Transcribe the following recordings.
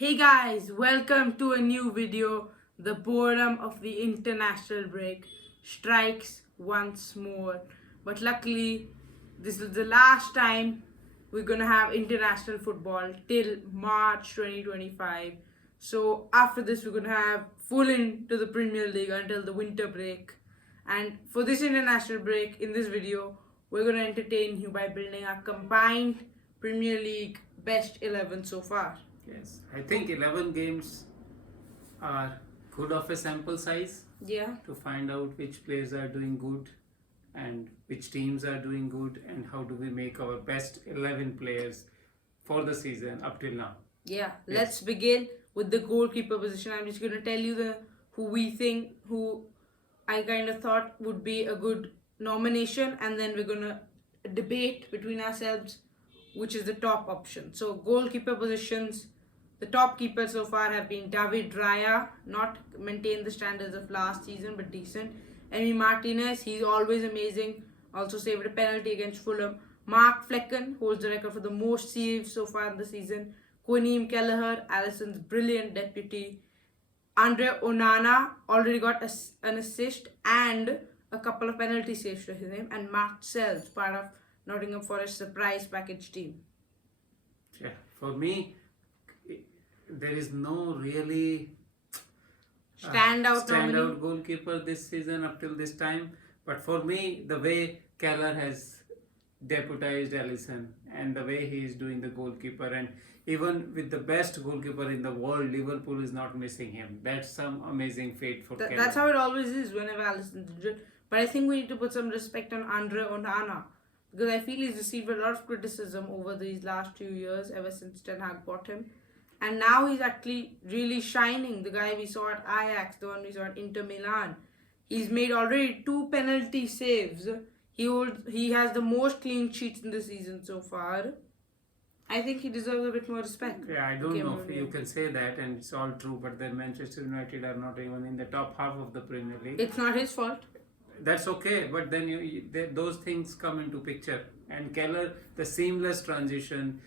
Hey guys, welcome to a new video. The boredom of the international break strikes once more. But luckily, this is the last time we're gonna have international football till March 2025. So after this, we're gonna have full into the Premier League until the winter break. And for this international break, in this video, we're gonna entertain you by building a combined Premier League best 11 so far. Yes, I think 11 games are good of a sample size Yeah. to find out which players are doing good and which teams are doing good and how do we make our best 11 players for the season up till now. Yeah, let's begin with the goalkeeper position. I'm just gonna tell you the who I kind of thought would be a good nomination, and then we're gonna debate between ourselves which is the top option. So goalkeeper positions, the top keepers so far have been David Raya, not maintained the standards of last season but decent. Emi Martinez, he's always amazing. Also saved a penalty against Fulham. Mark Flecken holds the record for the most saves so far in the season. Quaneem Kelleher, Alisson's brilliant deputy. Andre Onana already got an assist and a couple of penalty saves to his name. And Matt Sells, part of Nottingham Forest surprise package team. Yeah, for me, there is no really standout goalkeeper this season up till this time. But for me, the way Keller has deputized Alisson and the way he is doing the goalkeeper, and even with the best goalkeeper in the world, Liverpool is not missing him. That's some amazing feat for Keller. That's how it always is whenever Alisson's injured. But I think we need to put some respect on Andre Onana, because I feel he's received a lot of criticism over these last 2 years ever since Ten Hag bought him. And now he's actually really shining. The guy we saw at Ajax, the one we saw at Inter Milan. He's made already 2 penalty saves. He has the most clean sheets in the season so far. I think he deserves a bit more respect. Yeah, I don't know if you can say that, and it's all true, but then Manchester United are not even in the top half of the Premier League. It's not his fault. That's okay, but then those things come into picture. And Keller, the seamless transition,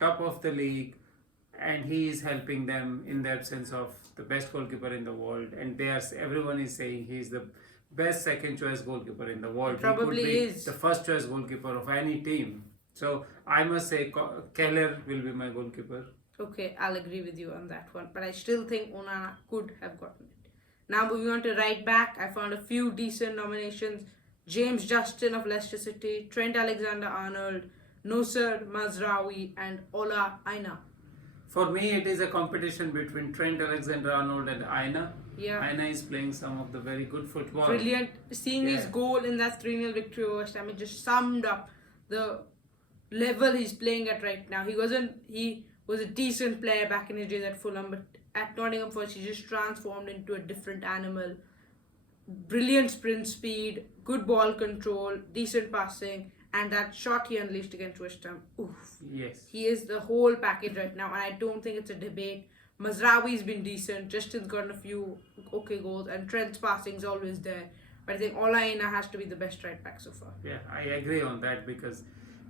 top of the league, and he is helping them in the absence of the best goalkeeper in the world. And everyone is saying he's the best second choice goalkeeper in the world. Probably he could be is the first choice goalkeeper of any team. So I must say Keller will be my goalkeeper. Okay, I'll agree with you on that one. But I still think Onana could have gotten it. Now moving on to right back, I found a few decent nominations. James Justin of Leicester City, Trent Alexander-Arnold, Nosir Mazraoui and Ola Aina. For me, it is a competition between Trent Alexander-Arnold and Aina. Yeah. Aina is playing some of the very good football. Brilliant. Seeing his goal in that 3-0 victory over West Ham, it just summed up the level he's playing at right now. He was a decent player back in his days at Fulham, but at Nottingham Forest, he just transformed into a different animal. Brilliant sprint speed, good ball control, decent passing, and that shot he unleashed against West Ham. Oof. Yes. He is the whole package right now, and I don't think it's a debate. Mazraoui's been decent, Justin's gotten a few okay goals, and Trent's passing is always there. But I think Ola Aina has to be the best right back so far. Yeah, I agree on that because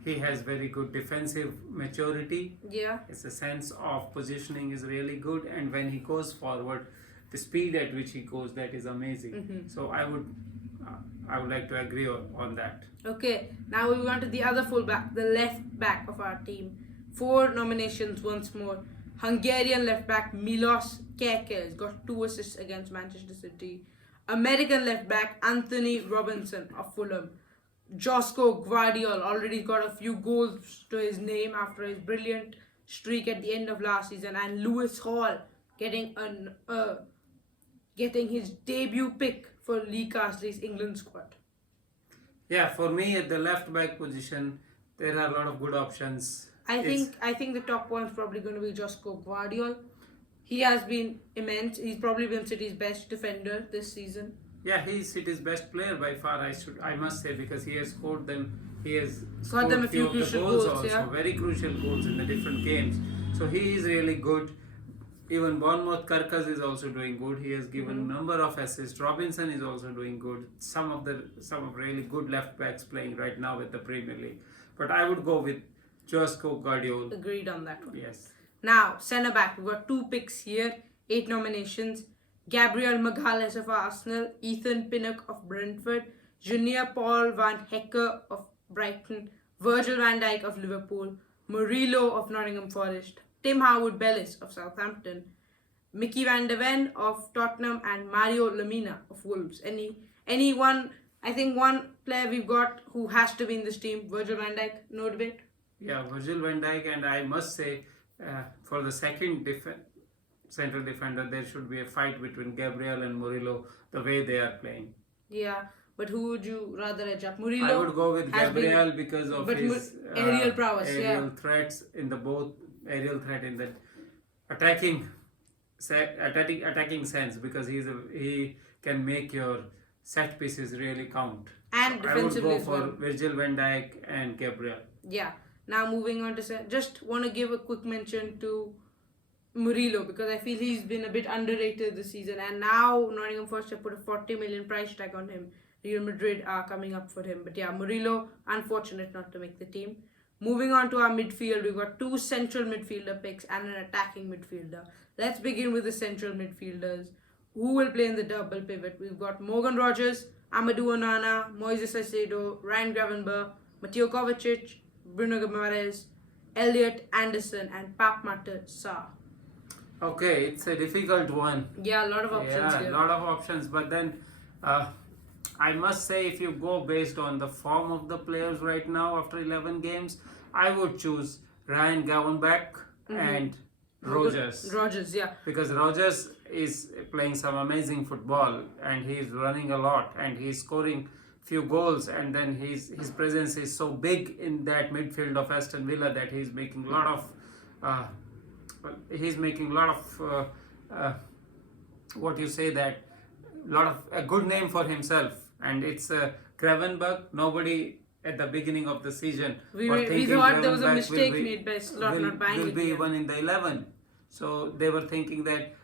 he has very good defensive maturity. Yeah. It's a sense of positioning is really good, and when he goes forward, the speed at which he goes, that is amazing. Mm-hmm. So I would like to agree on that. Okay, now we move on to the other fullback, the left back of our team. 4 nominations once more. Hungarian left back Milos Kerkez got 2 assists against Manchester City. American left back Anthony Robinson of Fulham. Josko Gvardiol already got a few goals to his name after his brilliant streak at the end of last season, and Lewis Hall getting his debut pick for Lee Carsley's England squad. Yeah, for me at the left back position, there are a lot of good options. I think the top one's probably going to be Josko Gvardiol. He has been immense. He's probably been City's best defender this season. Yeah, he's City's best player by far. I must say, because he has scored them. He has Got them a few of the crucial goals goals, also, yeah. very crucial goals in the different games. So he is really good. Even Bournemouth Karkas is also doing good. He has given a number of assists. Robinson is also doing good. Some of really good left backs playing right now with the Premier League. But I would go with Josko Gvardiol. Agreed on that one. Yes. Now, centre back, we've got 2 picks here, 8 nominations. Gabriel Magalhaes of Arsenal, Ethan Pinnock of Brentford, Junior Paul van Hecker of Brighton, Virgil van Dijk of Liverpool, Murillo of Nottingham Forest, Tim Howard-Bellis of Southampton, Mickey van de Ven of Tottenham, and Mario Lemina of Wolves. Anyone? I think one player we've got who has to be in this team, Virgil van Dijk, no debate. Yeah, Virgil van Dijk, and I must say, for the second central defender, there should be a fight between Gabriel and Murillo, the way they are playing. Yeah, but who would you rather edge up? Murillo. I would go with has been- Gabriel because of but his aerial prowess, aerial yeah. threats in the both aerial threat in the attacking sense, because he can make your set pieces really count. And So I would defensively go as for well. Virgil van Dijk and Gabriel. Yeah. Now moving on to just want to give a quick mention to Murillo because I feel he's been a bit underrated this season, and now Nottingham Forest have put a 40 million price tag on him. Real Madrid are coming up for him, but yeah, Murillo unfortunate not to make the team. Moving on to our midfield, we've got 2 central midfielder picks and an attacking midfielder. Let's begin with the central midfielders. Who will play in the double pivot? We've got Morgan Rogers, Amadou Onana, Moises Caicedo, Ryan Gravenberch, Mateo Kovacic, Bruno Guimaraes, Elliot Anderson, and Pape Matar Sarr. Okay, it's a difficult one. Yeah, a lot of options Yeah, here. a lot of options. But then I must say, if you go based on the form of the players right now after 11 games, I would choose Ryan Gravenberch and Rogers. Rogers, yeah. Because Rogers is playing some amazing football and he's running a lot and he's scoring few goals, and then his presence is so big in that midfield of Aston Villa that he's making a lot of what you say, that lot of a good name for himself. And it's Gravenberch. Nobody at the beginning of the season We thinking thought there was a Gravenberch mistake will be- made by Slot will, not buying will it be here. even in the 11. So they were thinking that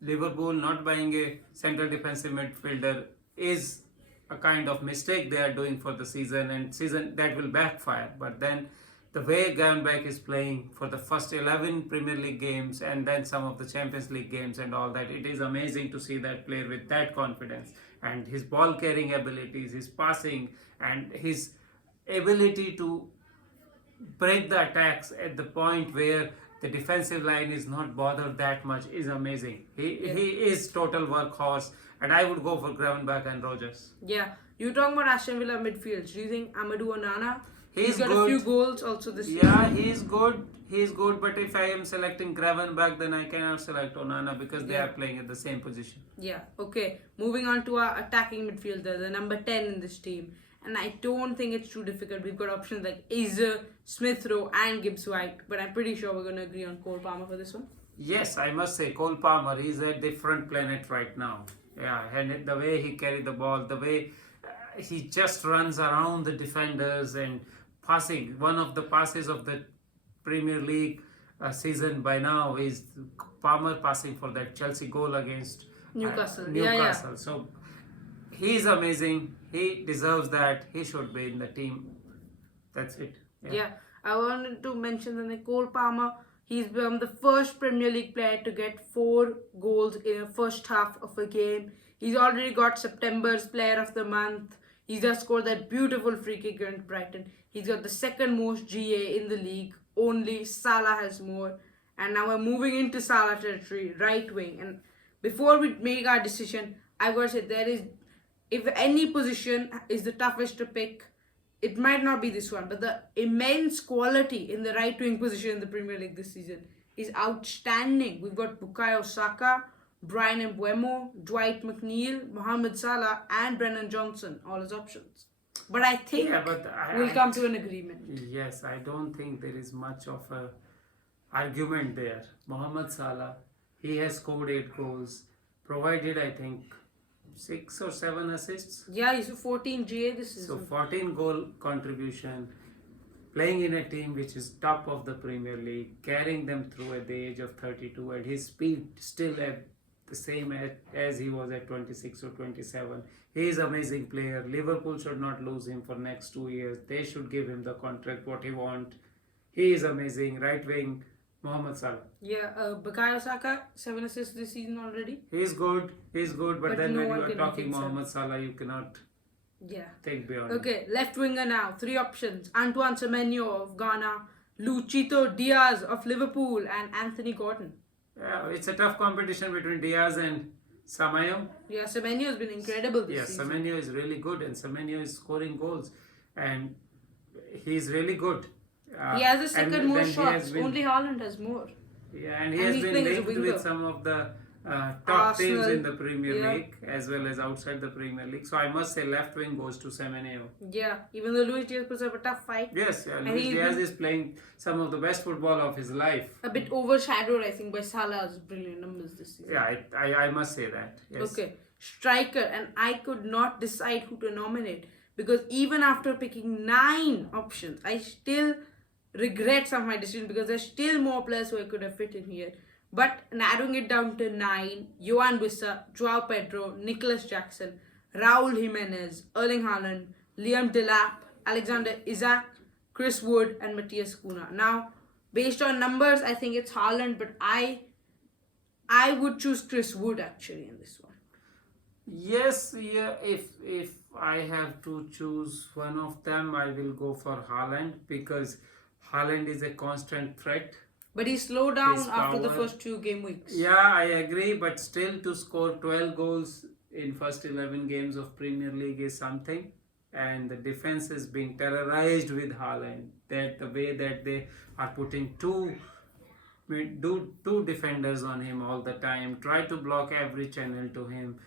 Liverpool not buying a central defensive midfielder is a kind of mistake they are doing for the season, and season that will backfire. But then the way Gravenberch is playing for the first 11 Premier League games and then some of the Champions League games and all that, it is amazing to see that player with that confidence, and his ball carrying abilities, his passing, and his ability to break the attacks at the point where the defensive line is not bothered that much is amazing. He is total workhorse, and I would go for Gravenberch and Rogers. Yeah. You talking about Aston Villa midfield. Do you think Amadou Onana? He's got good. a few goals also this season. Yeah, he's good. He's good, but if I am selecting Gravenberch, then I cannot select Onana because they are playing at the same position. Yeah, okay. Moving on to our attacking midfielder, the number 10 in this team. And I don't think it's too difficult. We've got options like Eze, Smith Rowe, and Gibbs White. But I'm pretty sure we're going to agree on Cole Palmer for this one. Yes, I must say, Cole Palmer is a different planet right now. Yeah, and the way he carried the ball, the way he just runs around the defenders and passing. One of the passes of the Premier League season by now is Palmer passing for that Chelsea goal against Newcastle. Newcastle. So he's amazing. He deserves that. He should be in the team. That's it. Yeah, I wanted to mention that Cole Palmer, he's become the first Premier League player to get 4 goals in a first half of a game. He's already got September's Player of the Month. He's just scored that beautiful free kick against Brighton. He's got the second most GA in the league. Only Salah has more. And now we're moving into Salah territory, right wing. And before we make our decision, I've got to say if any position is the toughest to pick, it might not be this one, but the immense quality in the right wing position in the Premier League this season is outstanding. We've got Bukayo Saka, Brian Mbeumo, Dwight McNeil, Mohamed Salah, and Brennan Johnson, all as options. But I think we'll come to an agreement. Yes, I don't think there is much of a argument there. Mohamed Salah, he has scored 8 goals, provided I think 6 or 7 assists. Yeah, he's a 14 GA this So season. 14 goal contribution, playing in a team which is top of the Premier League, carrying them through at the age of 32, and his speed still at the same as he was at 26 or 27. He is an amazing player. Liverpool should not lose him for next 2 years. They should give him the contract what he want. He is amazing. Right wing, Mohamed Salah. Yeah, Bukayo Saka, 7 assists this season already. He's good, but But then no when one you are can talking beat Salah. Mohamed Salah, you cannot Yeah. take beyond him. Okay, left winger now. 3 options. Antoine Semenyo of Ghana, Luchito Diaz of Liverpool, and Anthony Gordon. Yeah, it's a tough competition between Diaz and Samayo. Yeah, Semenyo has been incredible this Yes, season. Semenyo is really good, and Semenyo is scoring goals, and he's really good. He has the and second then most he shots. has been- Only Haaland has more. Yeah, and he and has he's been playing as a linked winger. with some of the top teams Arsenal, in the Premier yeah. League as well as outside the Premier League. So I must say, left wing goes to Semenyo. Yeah, even though Luis Diaz puts up a tough fight. Yes, I Luis think Diaz is playing some of the best football of his life. A bit overshadowed, I think, by Salah's brilliant numbers this season. Yeah, I must say that. Yes. Okay, striker, and I could not decide who to nominate because even after picking 9 options, I still regret some of my decisions because there's still more players who I could have fit in here. But narrowing it down to 9, Johan Wissa, Joao Pedro, Nicholas Jackson, Raul Jimenez, Erling Haaland, Liam Delap, Alexander Isak, Chris Wood, and Matthias Cunha. Now, based on numbers, I think it's Haaland, but I would choose Chris Wood actually in this one. Yes, yeah. If I have to choose one of them, I will go for Haaland because Haaland is a constant threat. But he slowed down His after the power. first 2 game weeks. Yeah, I agree, but still to score 12 goals in first 11 games of Premier League is something. And the defense is being terrorized with Haaland. That the way that they are putting two defenders on him all the time, try to block every channel to him.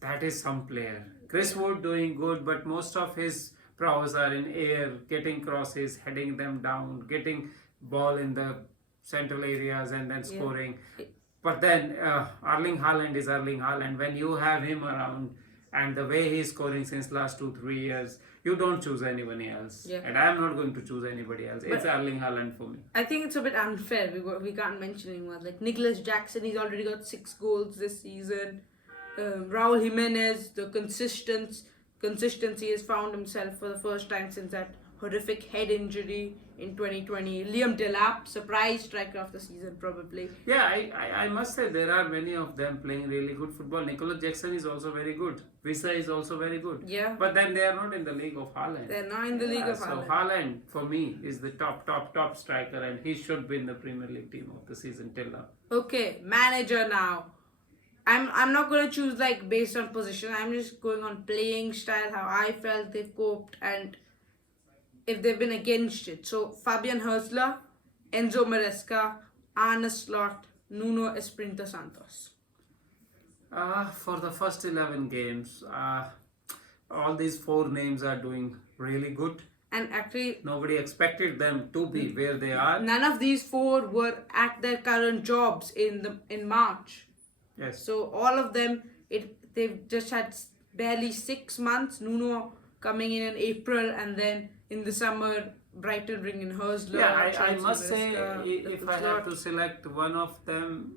That is some player. Chris Wood doing good, but most of his prowess are in air, getting crosses, heading them down, getting ball in the central areas and then scoring. But then Erling Haaland is Erling Haaland. When you have him around and the way he's scoring since last 2-3 years, you don't choose anyone else. Yeah. And I'm not going to choose anybody else. It's Erling Haaland for me. I think it's a bit unfair. We can't mention anyone. Like Nicholas Jackson, he's already got 6 goals this season. Raul Jimenez, the consistency has found himself for the first time since that horrific head injury in 2020. Liam Delap, surprise striker of the season probably. Yeah, I must say there are many of them playing really good football. Nicholas Jackson is also very good. Visa is also very good. Yeah. But then they are not in the league of Haaland. They're not in the league of So Haaland. Haaland for me is the top striker, and he should be in the Premier League team of the season till now. Okay, manager now. I'm not gonna choose like based on position. I'm just going on playing style, how I felt they've coped, and if they've been against it. So Fabian Hürzeler, Enzo Maresca, Arne Slot, Nuno Espirito Santos. For the first 11 games, all these 4 names are doing really good. And actually, Nobody expected them to be where they are. none of these 4 were at their current jobs in March. Yes. So all of them, they've just had barely 6 months. Nuno coming in April, and then in the summer, Brighton bringing Hürzeler. Yeah, I Chelsea, must say, Maresca, if I have to select one of them,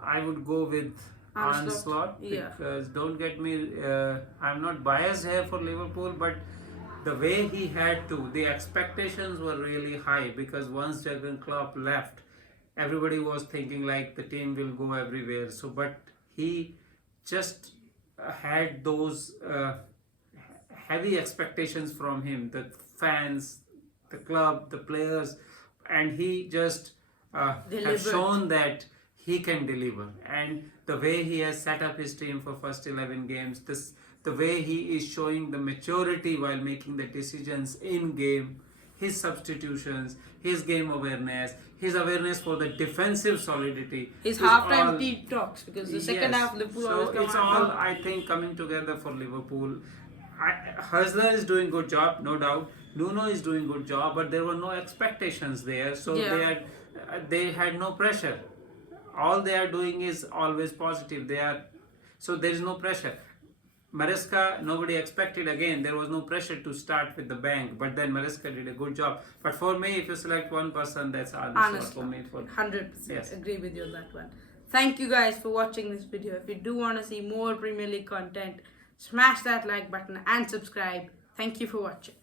I would go with Arne Arne Slot. Slot. Yeah. Because don't get me, I'm not biased here for Liverpool, but the way he had to, the expectations were really high because once Jurgen Klopp left, everybody was thinking like the team will go everywhere. So, but he just had those heavy expectations from him, the fans, the club, the players, and he just has Delivered. shown that he can deliver. And the way he has set up his team for first 11 games, the way he is showing the maturity while making the decisions in game, his substitutions, his game awareness, his awareness for the defensive solidity. his is halftime all- team talks because the second Yes. half Liverpool So always come it's out all, top. I think, coming together for Liverpool. Hürzeler is doing good job, no doubt. Nuno is doing good job, but there were no expectations there, so Yeah. they had no pressure. All they are doing is always positive. So there is no pressure. Maresca, nobody expected. Again, there was no pressure to start with the bang, but then Maresca did a good job. But for me, if you select one person, that's Arne Slot for me. 100% Yes. agree with you on that one. Thank you guys for watching this video. If you do want to see more Premier League content, smash that like button and subscribe. Thank you for watching.